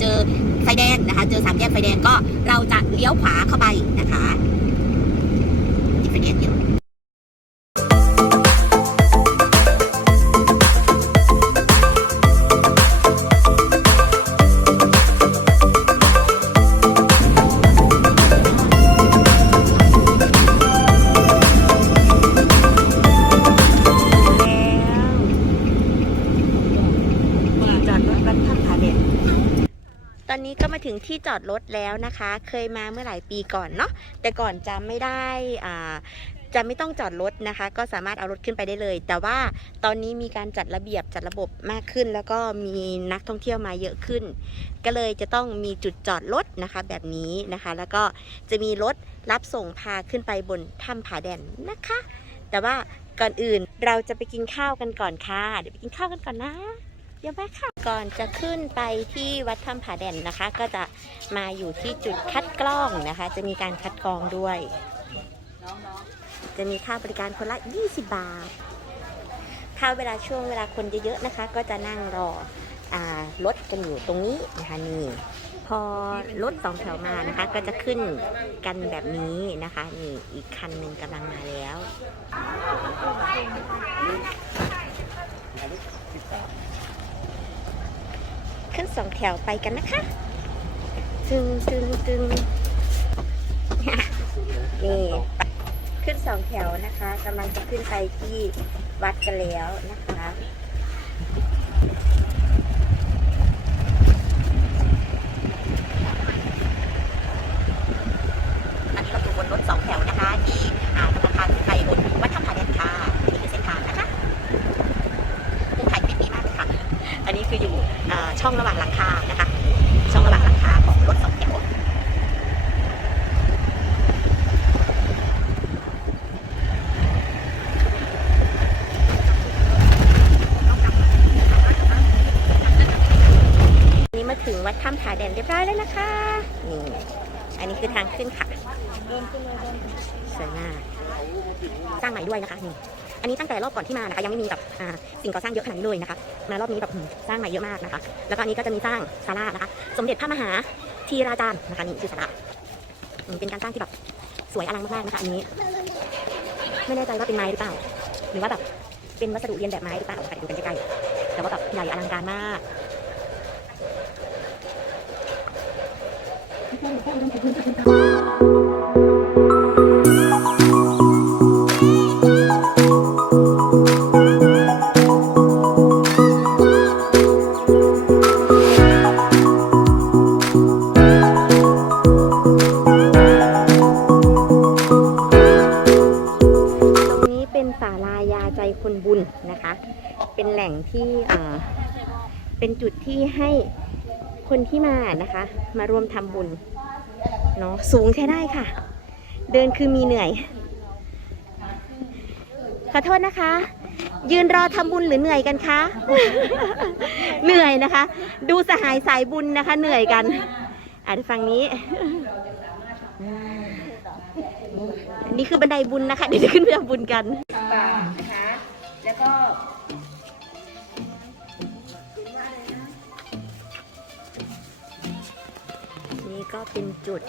เจอไฟแดงนะคะ เจอสามแยกไฟแดงก็เราจะเลี้ยวขวาเข้าไปนะคะไฟแดงเยอะ ที่จอดรถแล้วนะคะ เคยมาเมื่อหลายปีก่อนเนาะแต่ก่อนจะไม่ได้อ่าจะไม่ต้องจอดรถนะคะ ก็สามารถเอารถขึ้นไปได้เลย แต่ว่าตอนนี้มีการจัดระเบียบจัดระบบมากขึ้น แล้วก็มีนักท่องเที่ยวมาเยอะขึ้น ก็เลยจะต้องมีจุดจอดรถนะคะแบบนี้นะคะ แล้วก็จะมีรถรับส่งพาขึ้นไปบนถ้ำผาแดนนะคะ แต่ว่าก่อนอื่นเราจะไปกินข้าวกันก่อนค่ะ เดี๋ยวไปกินข้าวกันก่อนนะ ดี๋ยวแม่ค่ะ ก่อนจะขึ้นไปที่วัดถ้ำผาแดนนะคะ ก็จะมาอยู่ที่จุดคัดกล้องนะคะ จะมีการคัดกรองด้วย จะมีค่าบริการคนละ 20 บาท ถ้าเวลาช่วงเวลาคนเยอะๆนะคะ ก็จะนั่งรอรถกันอยู่ตรงนี้นะคะนี่พอรถสองแถวมานะคะ ก็จะขึ้นกันแบบนี้นะคะนี่อีกคันหนึ่งกำลังมาแล้ว ขึ้นสองแถวไปกันนะคะตึงตึงตึงนี่ขึ้นสองแถวนะคะกำลังจะขึ้นไปที่วัดกันแล้วนะคะอันนี้เราอยู่บนรถสองแถวนะคะ ที่อ่ากำลังพาขึ้นไปบนวัดถ้ำผาแดนค่ะนี่คือเส้นทางนะคะมุมถ่ายคลิปดีมากเลยค่ะ อันนี้คืออยู่ช่องระหว่างหลังคานะคะ ช่องระหว่างหลังคาของรถสองแถวนนี้มาถึงวัดถ้ำผาแดนเรียบร้อยแล้วนะคะ นี่ อันนี้คือทางขึ้นค่ะสวยมากสร้างใหม่ด้วยนะคะนี่ อันนี้ตั้งแต่รอบก่อนที่มานะคะยังไม่มีแบบสิ่งก่อสร้างเยอะขนาดนี้เลยนะคะมารอบนี้แบบสร้างใหม่เยอะมากนะคะ แล้วก็อันนี้ก็จะมีสร้างศาลานะคะ สมเด็จพระมหาธีราจารย์นะคะนี่คือศาลาเป็นการสร้างที่แบบสวยอลังมากๆนะคะอันนี้ ไม่แน่ใจว่าเป็นไม้หรือเปล่า หรือว่าแบบเป็นวัสดุเรียนแบบไม้หรือเปล่าค่ะดูกันใกล้ๆแต่ว่าแบบใหญ่อลังการมากต ให้คนที่มานะคะ มาร่วมทำบุญเนาะสูงใช้ได้ค่ะ เดินคือมีเหนื่อย ขอโทษนะคะ ยืนรอทำบุญหรือเหนื่อยกันคะ เหนื่อยนะคะ ดูสหายสายบุญนะคะ เหนื่อยกันอ่านฟังนี้อันนี้คือบันไดบุญนะคะ เดี๋ยวจะขึ้นไปทำบุญกัน บาทนะคะ แล้วก็ นี่ก็เป็นจุด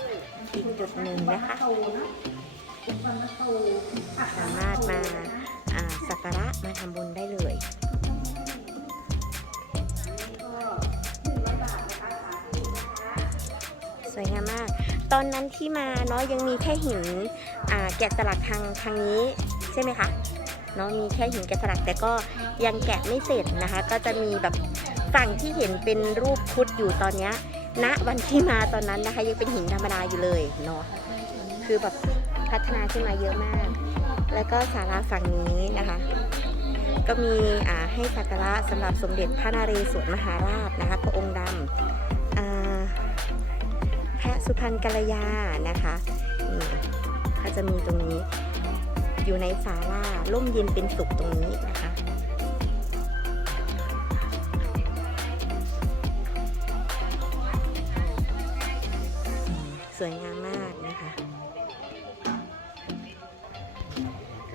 อีกจุดหนึ่งนะคะ สามารถมาสักการะมาทำบุญได้เลยสวยงามมาก ตอนนั้นที่มาเนาะยังมีแค่หินแกะสลักทางทางนี้ใช่ไหมคะเนาะมีแค่หินแกะสลักแต่ก็ยังแกะไม่เสร็จนะคะ ก็จะมีแบบฝั่งที่เห็นเป็นรูปคุดอยู่ตอนนี้ ณวันที่มาตอนนั้นนะคะ ยังเป็นหินธรรมดาอยู่เลยเนาะคือแบบพัฒนาขึ้นมาเยอะมาก แล้วก็ศาลาฝั่งนี้นะคะ ก็มีอ่าให้สักการะสำหรับสมเด็จพระนเรศวรมหาราชนะคะ พระองค์ดำพระสุพรรณกัลยานะคะนี่ก็จะมีตรงนี้อยู่ในศาลาร่มเย็นเป็นสุขตรงนี้นะคะ สวยงามมากนะคะ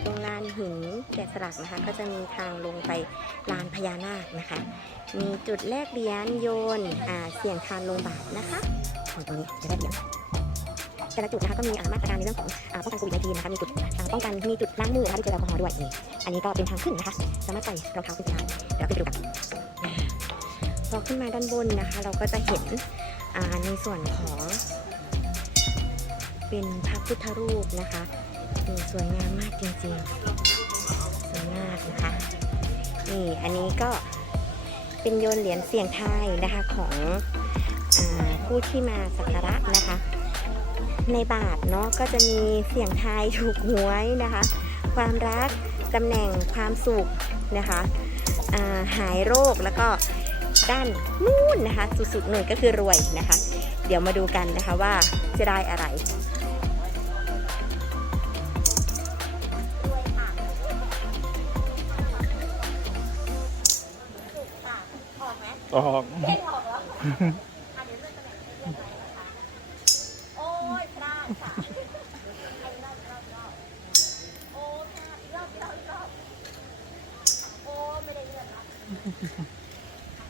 ตรงลานหินแกะสลักนะคะ ก็จะมีทางลงไปลานพญานาคนะคะ มีจุดแลกเหรียญโยนอ่าเสี่ยงทานลงบาทนะคะของตรงนี้จะแลกเหรียญแต่ละจุดนะคะก็มีมาตรการในเรื่องของอป้องกันโควิด -19 นะคะมีจุดป้องกันมีจุดล้างมือนะคะมีเจลแอลกอฮอล์ด้วยนี่อันนี้ก็เป็นทางขึ้นนะคะสามารถใส่รองเท้าขึ้นไปได้เดี๋ยวไปดูกันพอขึ้นมาด้านบนนะคะ เราก็จะเห็นในส่วนของ เป็นพระพุทธรูปนะคะสวยงามมากจริงๆ สวยมากนะคะ นี่อันนี้ก็เป็นโยนเหรียญเสี่ยงทายนะคะของอผู้ที่มาสักการะนะคะ ในบาทเนาะก็จะมีเสี่ยงทายถูกหวยนะคะ ความรักตำแหน่งความสุขนะคะาหายโรคแล้วก็ด้านนู่นนะคะ สุดๆหน่อยก็คือรวยนะคะ เดี๋ยวมาดูกันนะคะว่าจะได้อะไร ออกไหเพ่งออกแล้วอ่ยวเลื่อนตำแหน่งให้เรียบร้อยนะคะ โอ้ยพลาดค่ะอันนี้รอบรอบรอบโอ้พลาดอีกรอบอีกรอบอีกรอบโอ้ไม่ได้เลื่อนละ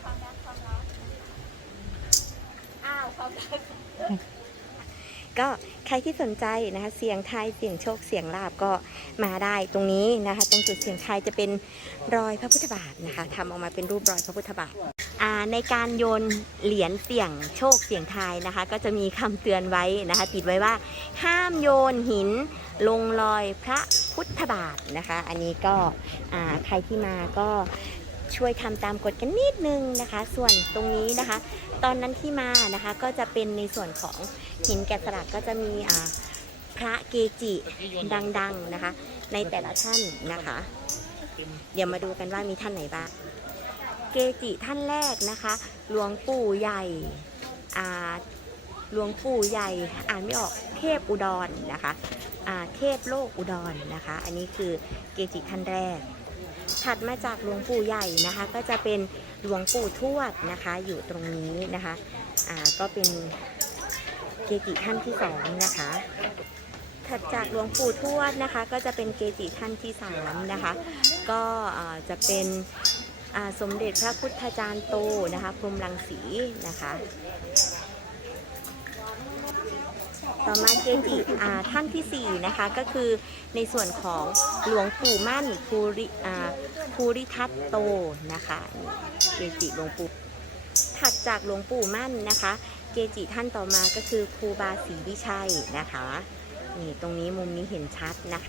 ความรักความรักอ้าวความรักก็ใครที่สนใจนะคะเสียงไทยเสียงโชคเสียงลาบก็มาได้ตรงนี้นะคะ ตรงจุดเสียงไทยจะเป็นรอยพระพุทธบาทนะคะทำออกมาเป็นรูปรอยพระพุทธบาท ในการโยนเหรียญเสี่ยงโชคเสี่ยงทายนะคะ ก็จะมีคำเตือนไว้นะคะ ติดไว้ว่า ห้ามโยนหินลงรอยพระพุทธบาทนะคะ อันนี้ก็ใครที่มาก็ช่วยทำตามกฎกันนิดนึงนะคะ ส่วนตรงนี้นะคะ ตอนนั้นที่มานะคะก็จะเป็นในส่วนของหินแกะสลักก็จะมีพระเกจิดัง ๆนะคะ ในแต่ละท่านนะคะ เดี๋ยวมาดูกันว่ามีท่านไหนบ้าง เกจิท่านแรกนะคะ หลวงปู่ใหญ่อาหลวงปู่ใหญ่ อ่านไม่ออกเทพอุดรนะคะอาเทพโลกอุดรนะคะ อันนี้คือเกจิท่านแรก ถัดมาจากหลวงปู่ใหญ่นะคะ ก็จะเป็นหลวงปู่ทวดนะคะ อยู่ตรงนี้นะคะอ่าก็เป็นเกจิท่านที่สองนะคะถัดจากหลวงปู่ทวดนะคะ ก็จะเป็นเกจิท่านที่สามนะคะ ก็จะเป็น สมเด็จพระพุทธจารย์โตนะคะพรมรังสีนะคะ ต่อมาเกจิท่านที่สี่นะคะก็คือในส่วนของหลวงปู่มั่นภูริภูริทัตโตนะคะเกจิหลวงปู่ถัดจากหลวงปู่มั่นนะคะ เกจิท่านต่อมาก็คือครูบาศรีวิชัยนะคะนี่ตรงนี้มุมนี้เห็นชัดนะ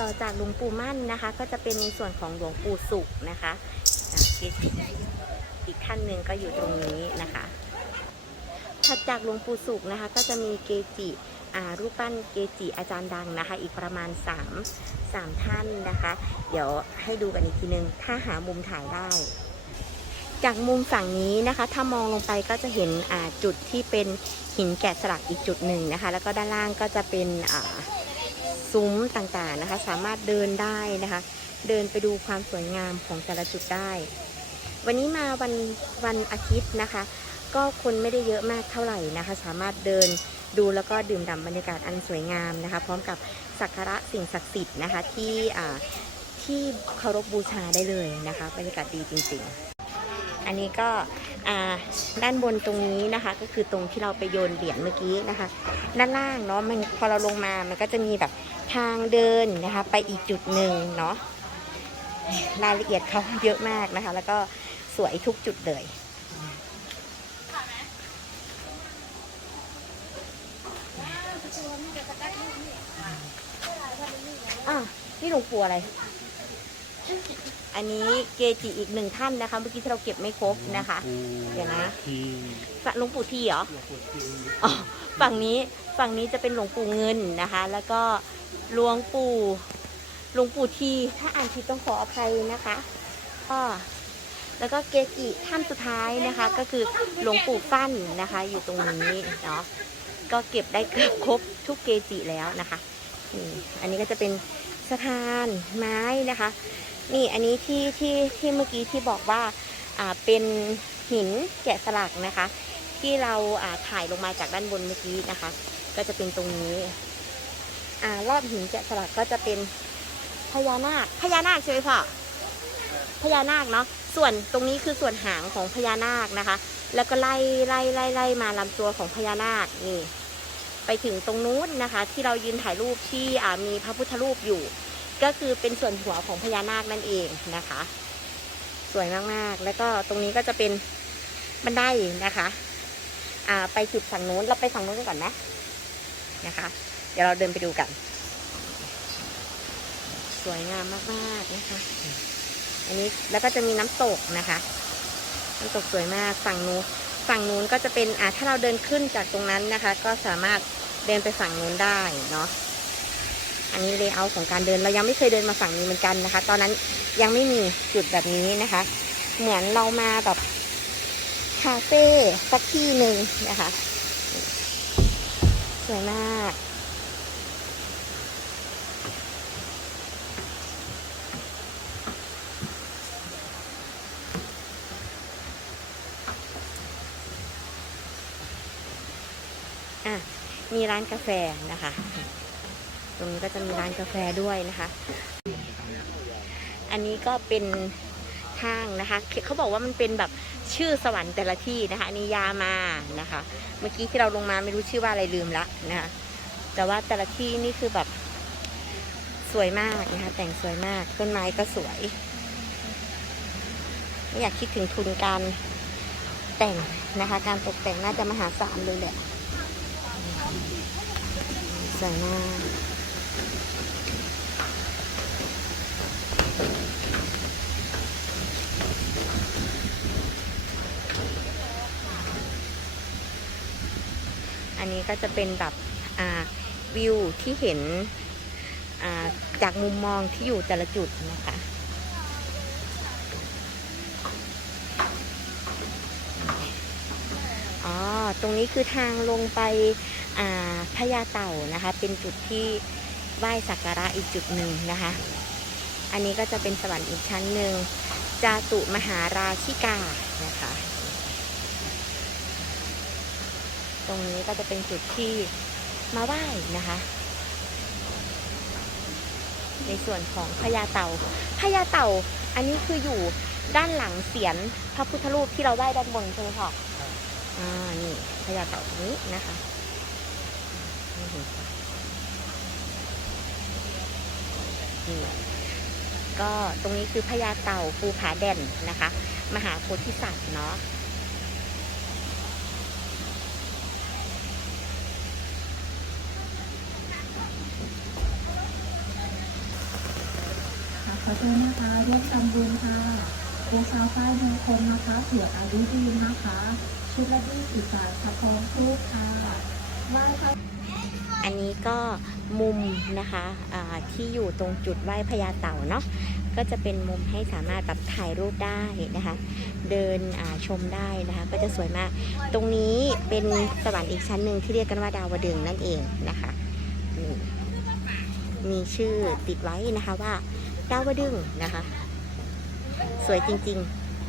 ต่อจากหลวงปู่มั่นนะคะ ก็จะเป็นในส่วนของหลวงปู่สุขนะคะอีกท่านหนึ่งก็อยู่ตรงนี้นะคะถัดจากหลวงปู่สุขนะคะ ก็จะมีเกจิรูปปั้นเกจิอาจารย์ดังนะคะ อีกประมาณ 3 3 ท่านนะคะ เดี๋ยวให้ดูกันอีกทีนึง ถ้าหามุมถ่ายได้ จากมุมฝั่งนี้นะคะ ถ้ามองลงไปก็จะเห็นจุดที่เป็นหินแกะสลักอีกจุดหนึ่งนะคะ แล้วก็ด้านล่างก็จะเป็นอ่า ซุ้มต่างๆนะคะ สามารถเดินได้นะคะ เดินไปดูความสวยงามของแต่ละจุดได้ วันนี้มาวันวันอาทิตย์นะคะ ก็คนไม่ได้เยอะมากเท่าไหร่นะคะ สามารถเดินดูแล้วก็ดื่มด่ำบรรยากาศอันสวยงามนะคะ พร้อมกับสักการะสิ่งศักดิ์สิทธิ์นะคะที่ที่เคารพบูชาได้เลยนะคะบรรยากาศดีจริงๆ อันนี้ก็ด้านบนตรงนี้นะคะ ก็คือตรงที่เราไปโยนเหรียญเมื่อกี้นะคะ ด้านล่างเนาะมันพอเราลงมามันก็จะมีแบบ ทางเดินนะคะ ไปอีกจุดหนึ่งเนาะรายละเอียดเขาเยอะมากนะคะ แล้วก็สวยทุกจุดเลยอะนี่หลวงปู่อะไร อันนี้เกจิอีกหนึ่งท่านนะคะ เมื่อกี้ที่เราเก็บไม่ครบนะคะ เดี๋ยวนะทีฝั่งหลวงปู่ทีเหรออ๋อฝั่งนี้ฝั่งนี้จะเป็นหลวงปู่เงินนะคะ แล้วก็ หลวงปู่หลวงปู่ทีถ้าอ่านผิดต้องขออภัยนะคะก็แล้วก็เกจิท่านสุดท้ายนะคะ ก็คือหลวงปู่ฟั่นนะคะ อยู่ตรงนี้เนาะก็เก็บได้เกือบครบทุกเกจิแล้วนะคะนี่อันนี้ก็จะเป็นสะพานไม้นะคะ นี่อันนี้ที่ที่ที่เมื่อกี้ที่บอกว่าอ่าเป็นหินแกะสลักนะคะ ที่เราอ่าถ่ายลงมาจากด้านบนเมื่อกี้นะคะ ก็จะเป็นตรงนี้ อ่ารอบหินแกะสลักก็จะเป็นพญานาคพญานาคใช่ไหมพ่อพญานาคเนาะส่วนตรงนี้คือส่วนหางของพญานาคนะคะ แล้วก็ไล่ไล่ไล่ไล่มาลำตัวของพญานาคนี่ ไปถึงตรงนู้นนะคะ ที่เรายืนถ่ายรูปที่อ่ามีพระพุทธรูปอยู่ ก็คือเป็นส่วนหัวของพญานาคนั่นเองนะคะ สวยมากๆ แล้วก็ตรงนี้ก็จะเป็นบันไดนะคะ อ่าไปจุดฝั่งนู้นเราไปฝั่งนู้นกันก่อนนะนะคะ เดี๋ยวเราเดินไปดูกัน สวยงามมากๆนะคะ อันนี้แล้วก็จะมีน้ำตกนะคะ น้ำตกสวยมากฝั่งนู้นฝั่งนู้นก็จะเป็นอ่าถ้าเราเดินขึ้นจากตรงนั้นนะคะ ก็สามารถเดินไปฝั่งนู้นได้เนาะอันนี้เลเยอร์ของการเดินเรายังไม่เคยเดินมาฝั่งนี้เหมือนกันนะคะ ตอนนั้นยังไม่มีจุดแบบนี้นะคะ เหมือนเรามาแบบคาเฟ่สักที่หนึ่งนะคะ สวยมาก อะ มีร้านกาแฟนะคะ ตรงนี้ก็จะมีร้านกาแฟด้วยนะคะ อันนี้ก็เป็นทางนะคะ เขาบอกว่ามันเป็นแบบชื่อสวรรค์แต่ละที่นะคะอันนี้ยามานะคะ เมื่อกี้ที่เราลงมาไม่รู้ชื่อว่าอะไรลืมละนะคะ แต่ว่าแต่ละที่นี่คือแบบสวยมากนะคะ แต่งสวยมากต้นไม้ก็สวยไม่อยากคิดถึงทุนการแต่งนะคะ การตกแต่งน่าจะมหาศาลเลยแหละ สวยมาอันนี้ก็จะเป็นแบบวิวที่เห็นาจากมุมมองที่อยู่แต่ละจุดนะคะ อ๋อ ตรงนี้คือทางลงไป พญาเต่านะคะ เป็นจุดที่ไหว้สักการะอีกจุดหนึ่งนะคะ อันนี้ก็จะเป็นสวรรค์อีกชั้นหนึ่งจาตุมหาราชิกานะคะ ตรงนี้ก็จะเป็นจุดที่มาไหว้นะคะ ในส่วนของพญาเต่าพญาเต่าอันนี้คืออยู่ด้านหลังเสียนพระพุทธรูปที่เราไหว้ด้านบนใช่ไหมพ่ออ่านี่พญาเต่าตรงนี้นะคะนี่เห็นปะนี่ ก็ตรงนี้คือพญาเต่าภูผาแด่นนะคะ มหาโพธิสัตว์เนาะค่ะขอเชิญนะคะร่วมทำบุญค่ะบูชาฝ้ายมงคลนะคะเผื่ออายุยืนนะคะ ชุดละยี่สิบบาทค่ะพร้อมทูกค่ะไหว้พระ อันนี้ก็มุมนะคะที่อยู่ตรงจุดไหว้พญาเต่าเนาะก็จะเป็นมุมให้สามารถแบบถ่ายรูปได้นะคะ เดินชมได้นะคะ ก็จะสวยมาก ตรงนี้เป็นสวรรค์อีกชั้นหนึ่งที่เรียกกันว่าดาวดึงนั่นเองนะคะนี่มีชื่อติดไว้นะคะว่าดาวดึงนะคะ สวยจริง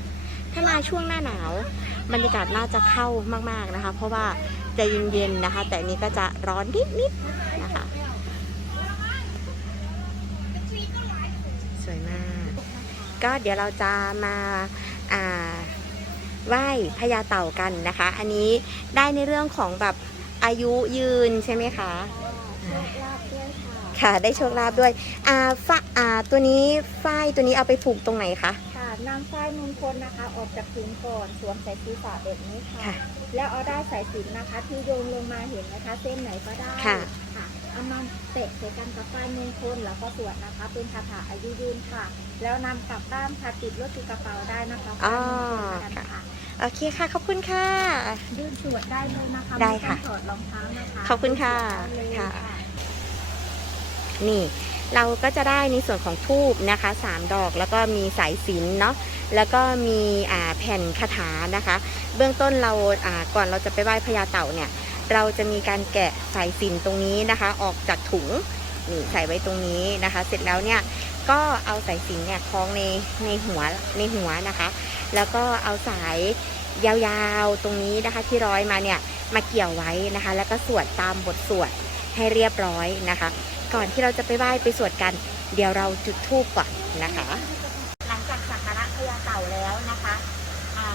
ๆ ถ้ามาช่วงหน้าหนาว บรรยากาศน่าจะเข้ามากๆนะคะ เพราะว่าจะเย็นๆนะคะ แต่นี้ก็จะร้อนนิดๆนะคะ สวยมาก ก็เดี๋ยวเราจะมาอ่าไหว้พญาเต่ากันนะคะ อันนี้ได้ในเรื่องของแบบอายุยืนใช่ไหมคะโชคลาภด้วยค่ะค่ะ ได้โชคลาภด้วยอ่าฝ้าอ่าตัวนี้ฝ้ายตัวนี้เอาไปผูกตรงไหนคะ นำฝ้ายมงคลนะคะ ออกจากถุงก่อนสวมใส่ศีรษะแบบนี้ค่ะ ค่ะ แล้วเอาได้สายสิญจนนะคะ ที่โยงลงมาเห็นนะคะ เส้นไหนก็ได้ค่ะ ค่ะเอามาเตะใส่กันกับฝ้ายมงคลแล้วก็สวดนะคะ เป็นคาถาอายุยืนค่ะ แล้วนำกลับบ้านค่ะติดรถติดกระเป๋าได้นะคะอ๋อฝ้ายมงคลกันค่ะ โอเคค่ะ ขอบคุณค่ะ ยืนสวดได้เลยนะคะได้ค่ะม่ต้องถอดรองเท้านะคะขอบคุณค่ะสวดได้เลยค่ะ นี่ เราก็จะได้ในส่วนของทูบนะคะสามดอกแล้วก็มีสายสิญจนเนาะแล้วก็มีแผ่นคาถานะคะ เบื้องต้นเราาก่อนเราจะไปไหว้พญาเต่าเนี่ย เราจะมีการแกะสายสิญจนตรงนี้นะคะ ออกจากถุงนี่ใส่ไว้ตรงนี้นะคะ เสร็จแล้วเนี่ยก็เอาสายสิญจนเนี่ยคล้องในในหัวในหัวนะคะ แล้วก็เอาสายยาวๆตรงนี้นะคะ ที่ร้อยมาเนี่ยมาเกี่ยวไว้นะคะ แล้วก็สวดตามบทสวดให้เรียบร้อยนะคะ ก่อนที่เราจะไปไหว้ไปสวดกัน เดี๋ยวเราจุดธูปก่อนนะคะ หลังจากสักการะพญาเต่าแล้วนะคะ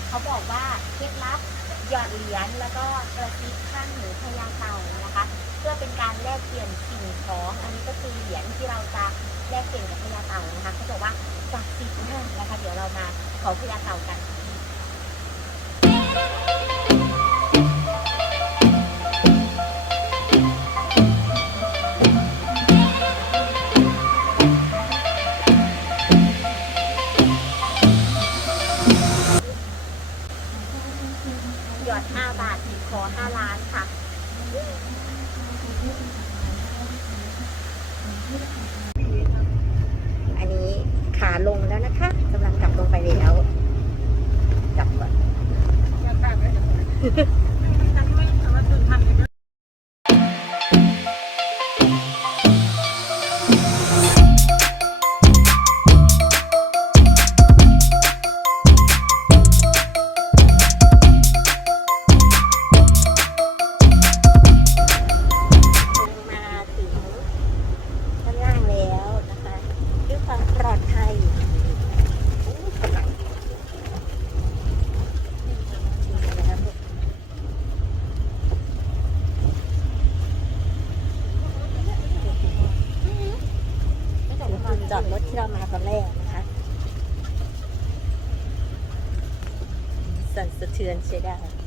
เขาบอกว่าเคล็ดลับหยอดเหรียญแล้วก็กระซิบข้างหูพญาเต่านะคะ เพื่อเป็นการแลกเปลี่ยนสิ่งของอันนี้ก็คือเหรียญที่เราจะแลกเปลี่ยนกับพญาเต่านะคะเขาบอกว่าศักดิ์สิทธิ์มากนะคะ เดี๋ยวเรามาขอพญาเต่ากัน ขอ5ล้านค่ะ อันนี้ขาลงแล้วนะคะกำลังกลับลงไปแล้ว กลับก่อน สั่นสะ